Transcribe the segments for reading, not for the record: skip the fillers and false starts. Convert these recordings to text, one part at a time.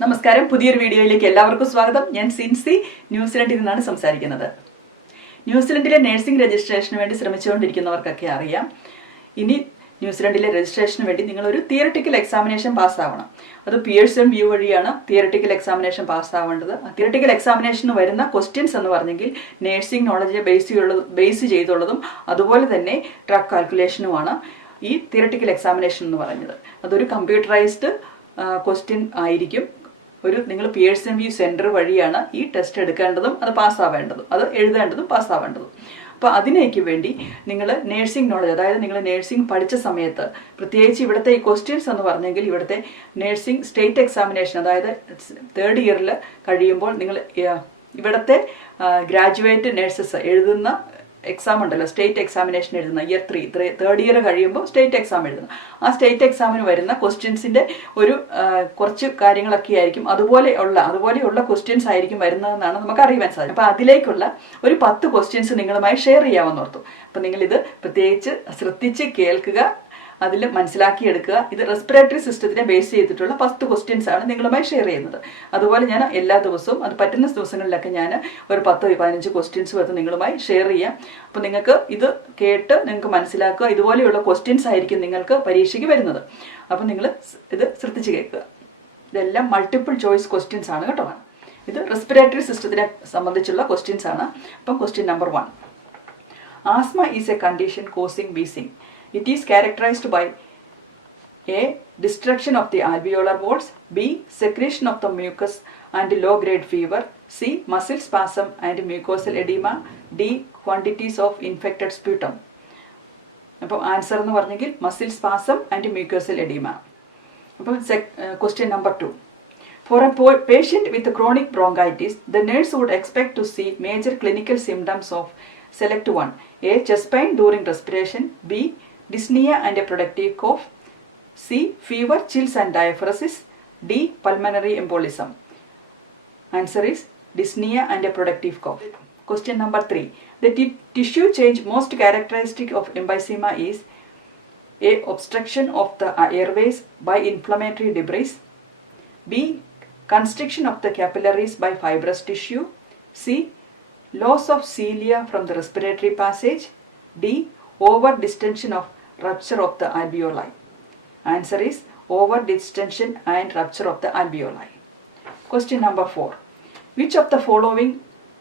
നമസ്കാരം, പുതിയൊരു വീഡിയോയിലേക്ക് എല്ലാവർക്കും സ്വാഗതം. ഞാൻ സിൻസി ന്യൂസിലൻഡിൽ നിന്നാണ് സംസാരിക്കുന്നത്. ന്യൂസിലൻഡിലെ നഴ്സിംഗ് രജിസ്ട്രേഷന് വേണ്ടി ശ്രമിച്ചുകൊണ്ടിരിക്കുന്നവർക്കൊക്കെ അറിയാം, ഇനി ന്യൂസിലൻഡിലെ രജിസ്ട്രേഷന് വേണ്ടി നിങ്ങളൊരു തിയറട്ടിക്കൽ എക്സാമിനേഷൻ പാസ്സാവണം. അത് പിയേഴ്സൺ വ്യൂ വഴിയാണ് തിയറട്ടിക്കൽ എക്സാമിനേഷൻ പാസ്സാവേണ്ടത്. തിയറട്ടിക്കൽ എക്സാമിനേഷന് വരുന്ന ക്വസ്റ്റ്യൻസ് എന്ന് പറഞ്ഞെങ്കിൽ നേഴ്സിംഗ് നോളജ് ബേസ് ചെയ്തുള്ളതും അതുപോലെ തന്നെ ട്രാക്ക് കാൽക്കുലേഷനുമാണ് ഈ തിയറട്ടിക്കൽ എക്സാമിനേഷൻ എന്ന് പറയുന്നത്. അതൊരു കമ്പ്യൂട്ടറൈസ്ഡ് ക്വസ്റ്റ്യൻ ആയിരിക്കും. നിങ്ങൾ പിയേഴ്സൺ വ്യൂ സെൻറ്റർ വഴിയാണ് ഈ ടെസ്റ്റ് എടുക്കേണ്ടതും അത് പാസ്സാവേണ്ടതും അത് എഴുതേണ്ടതും പാസ്സാവേണ്ടതും. അപ്പോൾ അതിനേക്ക് വേണ്ടി നിങ്ങൾ നേഴ്സിംഗ് നോളജ്, അതായത് നിങ്ങൾ നേഴ്സിംഗ് പഠിച്ച സമയത്ത്, പ്രത്യേകിച്ച് ഇവിടുത്തെ ഈ ക്വസ്റ്റ്യൻസ് എന്ന് പറഞ്ഞെങ്കിൽ ഇവിടുത്തെ നേഴ്സിംഗ് സ്റ്റേറ്റ് എക്സാമിനേഷൻ, അതായത് 3rd ഇയറിൽ കഴിയുമ്പോൾ നിങ്ങൾ ഇവിടുത്തെ ഗ്രാജുവേറ്റ് നഴ്സസ് എഴുതുന്ന എക്സാം ഉണ്ടല്ലോ, സ്റ്റേറ്റ് എക്സാമിനേഷൻ എഴുതുന്ന ഇയർ 3rd ഇയർ കഴിയുമ്പോൾ സ്റ്റേറ്റ് എക്സാം എഴുതുന്ന ആ സ്റ്റേറ്റ് എക്സാമിന് വരുന്ന ക്വസ്റ്റ്യൻസിൻ്റെ ഒരു കുറച്ച് കാര്യങ്ങളൊക്കെ ആയിരിക്കും അതുപോലെയുള്ള ക്വസ്റ്റ്യൻസ് ആയിരിക്കും വരുന്നതെന്നാണ് നമുക്ക് അറിയാൻ സാധിക്കും. അപ്പോൾ അതിലേക്കുള്ള ഒരു 10 ക്വസ്റ്റ്യൻസ് നിങ്ങളുമായി ഷെയർ ചെയ്യാമെന്ന് ഓർത്തു. അപ്പോൾ നിങ്ങളിത് പ്രത്യേകിച്ച് ശ്രദ്ധിച്ച് കേൾക്കുക, അതിൽ മനസ്സിലാക്കിയെടുക്കുക. ഇത് റെസ്പിറേറ്ററി സിസ്റ്റത്തിനെ ബേസ് ചെയ്തിട്ടുള്ള 10 ക്വസ്റ്റ്യൻസ് ആണ് നിങ്ങളുമായി ഷെയർ ചെയ്യുന്നത്. അതുപോലെ ഞാൻ എല്ലാ ദിവസവും, അത് പറ്റുന്ന ദിവസങ്ങളിലൊക്കെ ഞാൻ ഒരു 10-15 ക്വസ്റ്റ്യൻസ് വെച്ച് നിങ്ങളുമായി ഷെയർ ചെയ്യാം. അപ്പോൾ നിങ്ങൾക്ക് ഇത് കേട്ട് നിങ്ങൾക്ക് മനസ്സിലാക്കുക. ഇതുപോലെയുള്ള ക്വസ്റ്റ്യൻസ് ആയിരിക്കും നിങ്ങൾക്ക് പരീക്ഷയ്ക്ക് വരുന്നത്. അപ്പോൾ നിങ്ങൾ ഇത് ശ്രദ്ധിച്ച് കേൾക്കുക. ഇതെല്ലാം മൾട്ടിപ്പിൾ ചോയ്സ് ക്വസ്റ്റ്യൻസ് ആണ് കേട്ടോ. ഇത് റെസ്പിറേറ്ററി സിസ്റ്റത്തിനെ സംബന്ധിച്ചുള്ള ക്വസ്റ്റ്യൻസ് ആണ്. അപ്പം question number 1. Asthma is A condition causing wheezing. It is characterized by A. Destruction of the alveolar walls, B. Secretion of the mucus and low-grade fever, C. Muscle spasm and mucosal edema, D. Quantities of infected sputum. അപ്പോൾ answer എന്ന് പറഞ്ഞെങ്കിൽ muscle spasm and mucosal oedema. അപ്പോൾ question number 2. For a patient with chronic bronchitis, the nurse would expect to see major clinical symptoms of select one. A. Chest pain during respiration, B. Dyspnea and a productive cough, C. Fever, chills and diaphoresis, D. Pulmonary embolism. Answer is dyspnea and a productive cough. Question number 3. The tissue change most characteristic of emphysema is A. Obstruction of the airways by inflammatory debris, B. Constriction of the capillaries by fibrous tissue, C. Loss of cilia from the respiratory passage, D. Over distension of rupture of the alveoli. Answer is over distension and rupture of the alveoli. Question number 4. Which of the following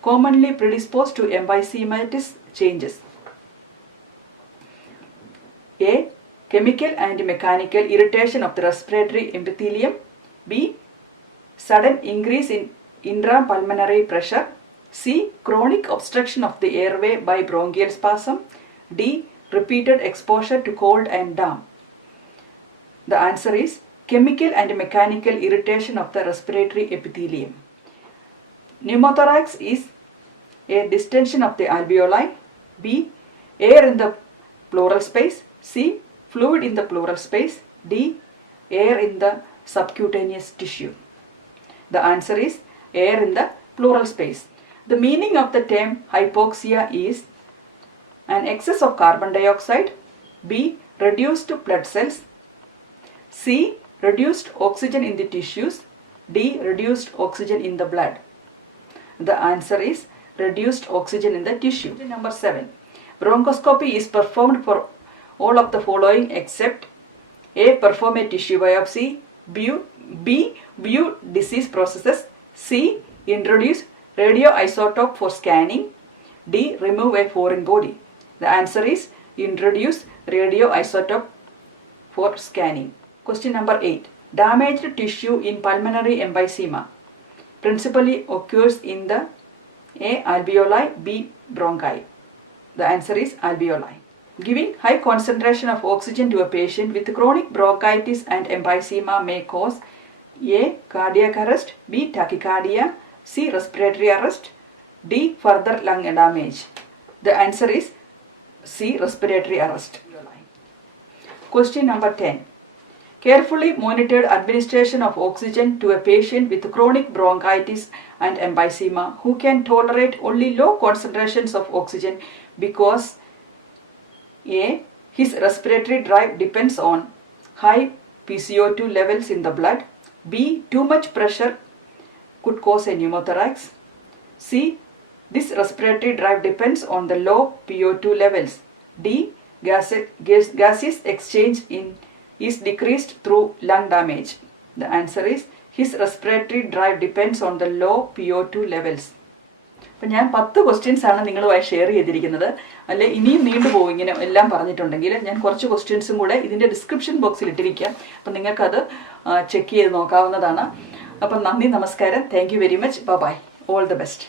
commonly predispose to emphysematous changes? A. Chemical and mechanical irritation of the respiratory epithelium, B. Sudden increase in intrapulmonary pressure, C. Chronic obstruction of the airway by bronchial spasm, D. Repeated exposure to cold and damp. The answer is chemical and mechanical irritation of the respiratory epithelium. Pneumothorax is A. Distension of the alveoli, B. Air in the pleural space, C. Fluid in the pleural space, D. Air in the subcutaneous tissue. The answer is air in the pleural space. The meaning of the term hypoxia is an excess of carbon dioxide, B. Reduced blood cells, C. Reduced oxygen in the tissues, D. Reduced oxygen in the blood. The answer is reduced oxygen in the tissue. Number 7. Bronchoscopy is performed for all of the following except A. Perform a tissue biopsy, B. View disease processes, C. Introduce radioisotope for scanning, D. Remove a foreign body. The answer is introduce radioisotope for scanning. Question number 8. Damaged tissue in pulmonary emphysema principally occurs in the A. Alveoli, B. Bronchi. The answer is alveoli. Giving high concentration of oxygen to a patient with chronic bronchitis and emphysema may cause A. Cardiac arrest, B. Tachycardia, C. Respiratory arrest, D. Further lung damage. The answer is C. Respiratory arrest. Question number 10. Carefully monitored administration of oxygen to a patient with chronic bronchitis and emphysema who can tolerate only low concentrations of oxygen because A. His respiratory drive depends on high PCO2 levels in the blood, B. Too much pressure could cause a pneumothorax. C. This respiratory drive depends on the low PO2 levels. D. Gaseous exchange is decreased through lung damage. The answer is his respiratory drive depends on the low PO2 levels. അപ്പം ഞാൻ 10 questions ആണ് നിങ്ങളുമായി share ചെയ്തിരിക്കുന്നത്. അല്ലെ ഇനിയും നീണ്ടുപോകും ഇങ്ങനെ എല്ലാം പറഞ്ഞിട്ടുണ്ടെങ്കിൽ. ഞാൻ കുറച്ച് ക്വസ്റ്റ്യൻസും കൂടെ ഇതിൻ്റെ ഡിസ്ക്രിപ്ഷൻ ബോക്സിൽ ഇട്ടിരിക്കാം. അപ്പം നിങ്ങൾക്കത് ചെക്ക് ചെയ്ത് നോക്കാവുന്നതാണ്. അപ്പം നന്ദി, നമസ്കാരം. Thank you very much. Bye. All the best.